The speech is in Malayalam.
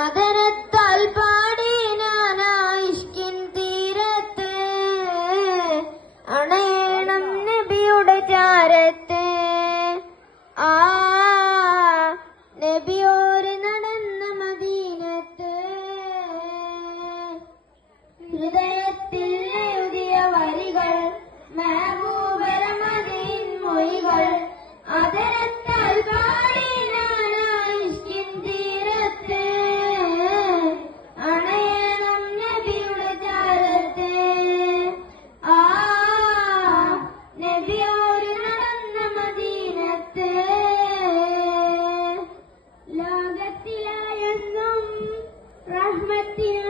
അതരത്താൽ പാടി ഞാനായിഷ്കിൻ തീരത്ത് അണയണം നബിയുടെ ചാരത്ത്. ആ നബിയോര് നടന്ന മദീനത്ത് ഹൃദയത്തിൽ എഴുതിയ വരികൾ മെഹബൂബരമദീൻ മൊഴികൾ. അതരത്താൽ പാടി ഞാനായിഷ്കിൻ തീരത്ത് അണയണം നബിയുടെ ചാരത്ത്. ആ നബിയോര് നടന്ന മദീനത്ത് ലോകത്തിലായെന്നും റഹ്മത്തിൽ